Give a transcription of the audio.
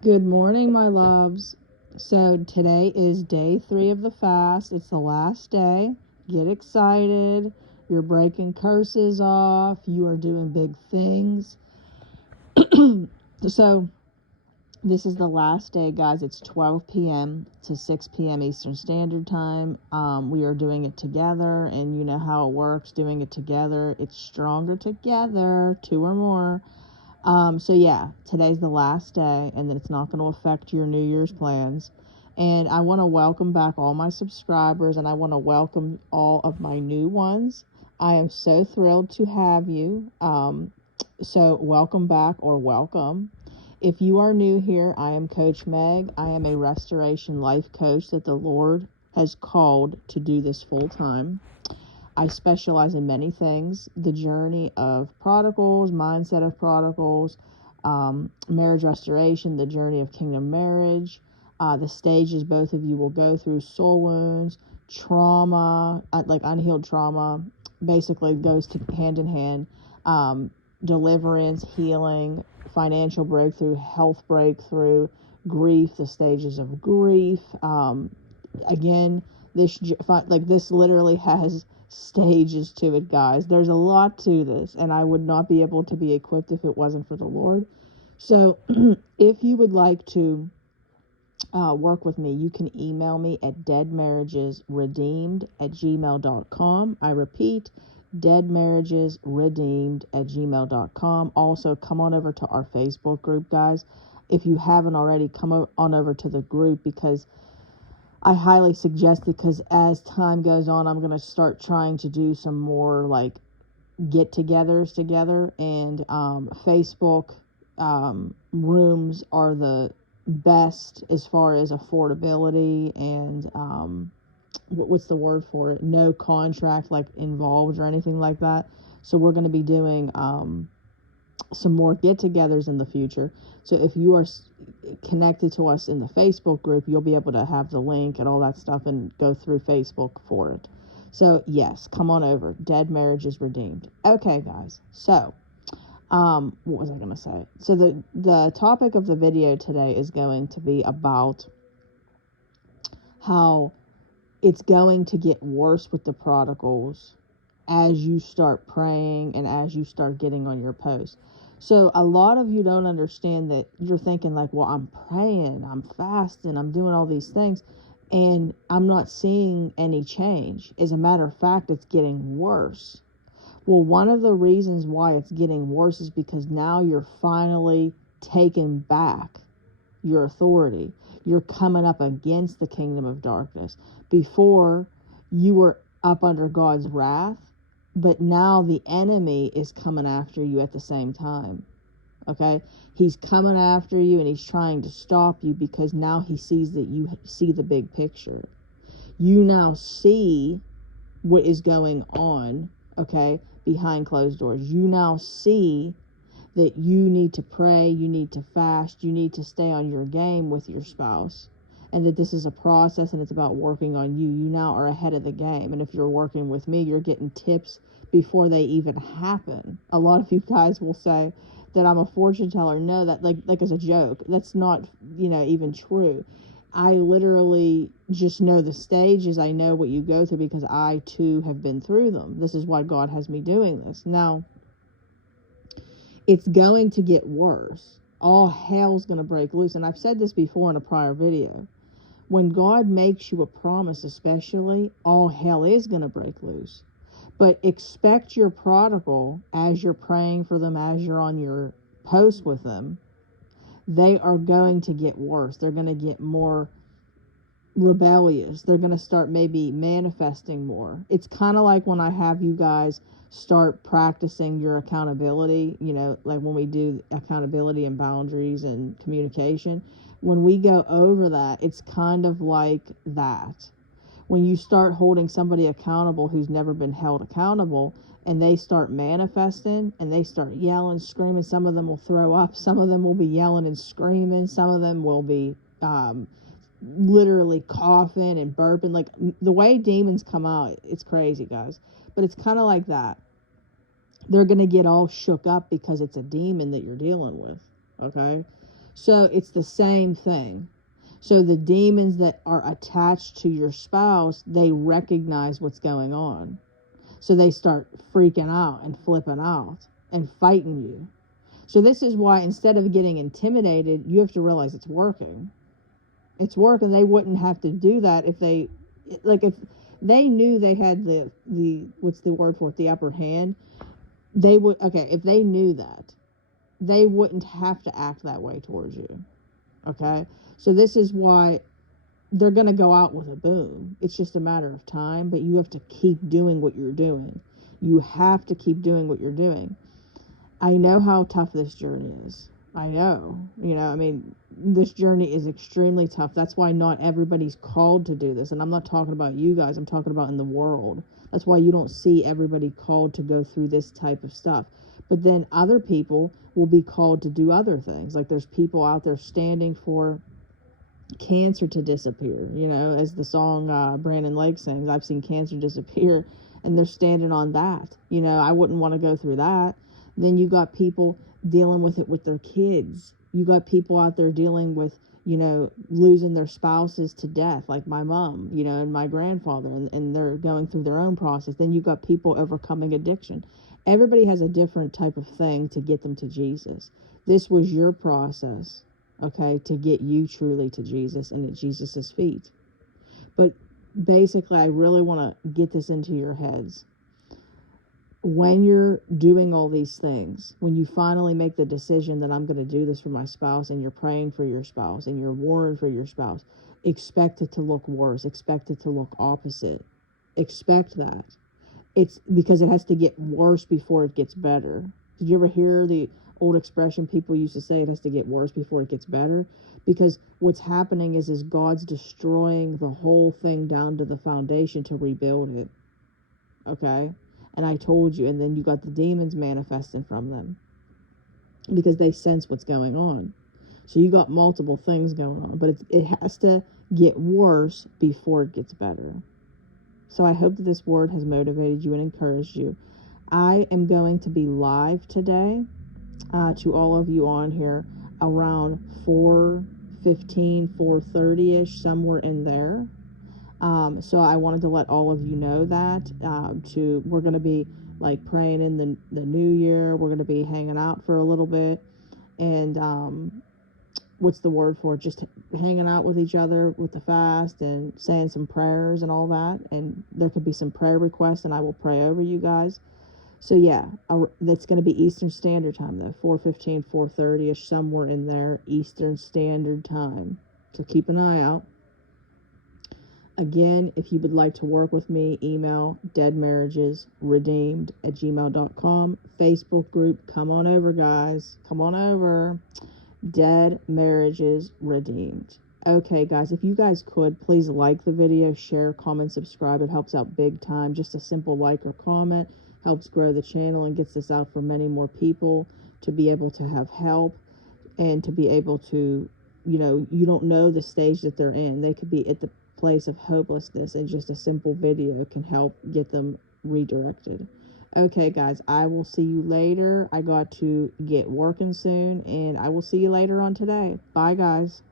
Good morning, my loves. So today is day 3 of the fast. It's the last day. Get excited. You're breaking curses off. You are doing big things. So this is the last day, guys. It's 12 p.m. to 6 p.m. Eastern Standard Time. We are doing it together, and you know how it works. Doing it together, it's stronger together, 2 or more. So yeah, today's the last day, and it's not going to affect your New Year's plans. And I want to welcome back all my subscribers, and I want to welcome all of my new ones. I am so thrilled to have you. So welcome back or welcome. If you are new here, I am Coach Meg. I am a restoration life coach that the Lord has called to do this full time. I specialize in many things: the journey of prodigals, mindset of prodigals, marriage restoration, the journey of kingdom marriage, the stages both of you will go through, soul wounds, trauma, like unhealed trauma, basically goes hand in hand, deliverance, healing, financial breakthrough, health breakthrough, grief, the stages of grief. Again, this literally has stages to it, guys. There's a lot to this, and I would not be able to be equipped if it wasn't for the Lord. So if you would like to work with me, you can email me at deadmarriagesredeemed@gmail.com. I repeat, deadmarriagesredeemed@gmail.com. Also, come on over to our Facebook group, guys. If you haven't already, come on over to the group, because I highly suggest it, because as time goes on, I'm going to start trying to do some more like get-togethers together, and Facebook rooms are the best as far as affordability and what's the word for it? No contract like involved or anything like that. So we're going to be doing some more get-togethers in the future. So if you are connected to us in the Facebook group, you'll be able to have the link and all that stuff and go through Facebook for it. So yes, come on over. Dead Marriage is Redeemed. Okay, guys. So what was I going to say? So the topic of the video today is going to be about how it's going to get worse with the prodigals as you start praying and as you start getting on your post. So a lot of you don't understand that. You're thinking like, well, I'm praying, I'm fasting, I'm doing all these things, and I'm not seeing any change. As a matter of fact, it's getting worse. Well, one of the reasons why it's getting worse is because now you're finally taking back your authority. You're coming up against the kingdom of darkness. Before, you were up under God's wrath, but now the enemy is coming after you at the same time. Okay? He's coming after you, and he's trying to stop you, because now he sees that you see the big picture. You now see what is going on, okay, behind closed doors. You now see that you need to pray, you need to fast, you need to stay on your game with your spouse, and that this is a process and it's about working on you. You now are ahead of the game, and if you're working with me, you're getting tips before they even happen. A lot of you guys will say that I'm a fortune teller. No, that like as a joke. That's not, even true. I literally just know the stages. I know what you go through, because I too have been through them. This is why God has me doing this. Now, it's going to get worse. All hell's going to break loose. And I've said this before in a prior video. When God makes you a promise, especially, all hell is going to break loose. But expect your prodigal, as you're praying for them, as you're on your post with them, they are going to get worse. They're going to get more rebellious. They're going to start maybe manifesting more. It's kind of like when I have you guys start practicing your accountability, like when we do accountability and boundaries and communication. When we go over that, it's kind of like that. When you start holding somebody accountable who's never been held accountable, and they start manifesting and they start yelling, screaming, some of them will throw up, some of them will be yelling and screaming, some of them will be literally coughing and burping. Like, the way demons come out, it's crazy, guys. But it's kind of like that. They're going to get all shook up because it's a demon that you're dealing with. Okay? So it's the same thing. So the demons that are attached to your spouse, they recognize what's going on. So they start freaking out and flipping out and fighting you. So this is why, instead of getting intimidated, you have to realize it's working. It's working. They wouldn't have to do that if they, like, if they knew they had the what's the word for it, the upper hand. They would, okay, if they knew that, they wouldn't have to act that way towards you. Okay? So this is why they're going to go out with a boom. It's just a matter of time, but you have to keep doing what you're doing. You have to keep doing what you're doing. I know how tough this journey is. I know. I mean, this journey is extremely tough. That's why not everybody's called to do this. And I'm not talking about you guys. I'm talking about in the world. That's why you don't see everybody called to go through this type of stuff. But then other people will be called to do other things. Like, there's people out there standing for cancer to disappear, as the song Brandon Lake sings, I've seen cancer disappear, and they're standing on that. I wouldn't want to go through that. Then you got people dealing with it with their kids. You got people out there dealing with, losing their spouses to death, like my mom, and my grandfather, and they're going through their own process. Then you got people overcoming addiction. Everybody has a different type of thing to get them to Jesus. This was your process, okay, to get you truly to Jesus and at Jesus's feet. But basically, I really want to get this into your heads. When you're doing all these things, when you finally make the decision that I'm going to do this for my spouse, and you're praying for your spouse and you're warring for your spouse, expect it to look worse. Expect it to look opposite. Expect that. It's because it has to get worse before it gets better. Did you ever hear the old expression people used to say, it has to get worse before it gets better? Because what's happening is God's destroying the whole thing down to the foundation to rebuild it. Okay? And I told you, and then you got the demons manifesting from them because they sense what's going on. So you got multiple things going on, but it has to get worse before it gets better. So I hope that this word has motivated you and encouraged you. I am going to be live today to all of you on here around 4:15, 4:30ish, somewhere in there. So I wanted to let all of you know that we're going to be like praying in the new year. We're going to be hanging out for a little bit, and what's the word for it? Just hanging out with each other with the fast and saying some prayers and all that. And there could be some prayer requests, and I will pray over you guys. So yeah, that's going to be Eastern Standard Time though, 4:15, 4:30ish, somewhere in there, Eastern Standard Time. So keep an eye out. Again, if you would like to work with me, email deadmarriagesredeemed@gmail.com. Facebook group, come on over, guys. Come on over. Dead Marriages Redeemed. Okay, guys, if you guys could, please like the video, share, comment, subscribe. It helps out big time. Just a simple like or comment helps grow the channel and gets this out for many more people to be able to have help and to be able to, you don't know the stage that they're in. They could be at the place of hopelessness, and just a simple video can help get them redirected. Okay, guys, I will see you later. I got to get working soon, and I will see you later on today. Bye, guys.